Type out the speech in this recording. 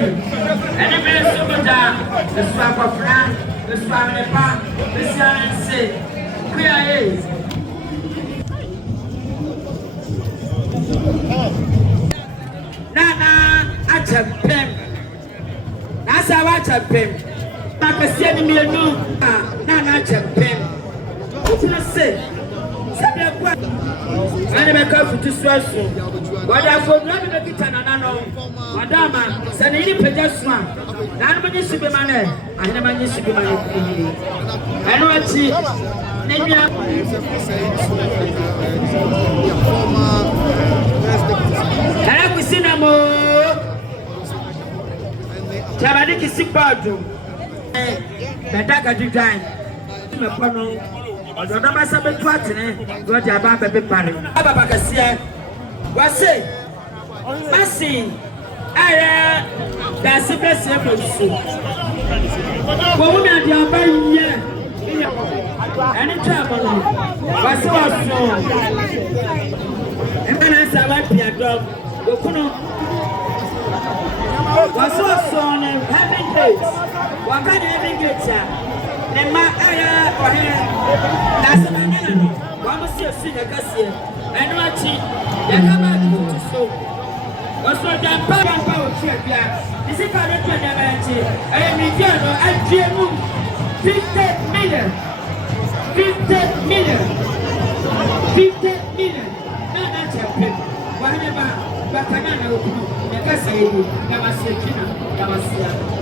And the man Subuta, the swap of Fran, the swap of Pan, the Science, Queer. Nana, I jump him. That's how I jump him. Like a sending me a new Nana jump him. What did I say? I never come to stress you. What I for not make it an unknown. Madama, send any pedestrian. None of this should be money. I never used to be money. I know what she I have seen a more Tabadiki sick badu. The dagger design. Ọjọ́ náà bá sábẹ́ tó àtìní lọ́dí àbá bẹ̀bẹ̀ parí. Bàbá bàkàsí ẹ wá sí Màsí ẹ̀rẹ́ dàsí bẹ́sì ẹ̀fọ̀ ìṣù. Wọ́n mú mi àdì ọba yìí yẹ ẹni tí a mọ̀ nù wá sí wà sùn. Ẹ̀mẹ́ náà sábà pì àdọ́ òkúnnù. Wá sí wà sùn ní heaven gate. Wọ́n ká ní heaven gate yà. The man, that's a man. One must see a senior Cassia. And watch it. They come out to show. What's what that power trip? Is it called a penalty? I am Indiano and GMU 50 million. 50 million. 50 million. No, not champion. Whatever, but I know. The Cassia, Namaste, Namaste.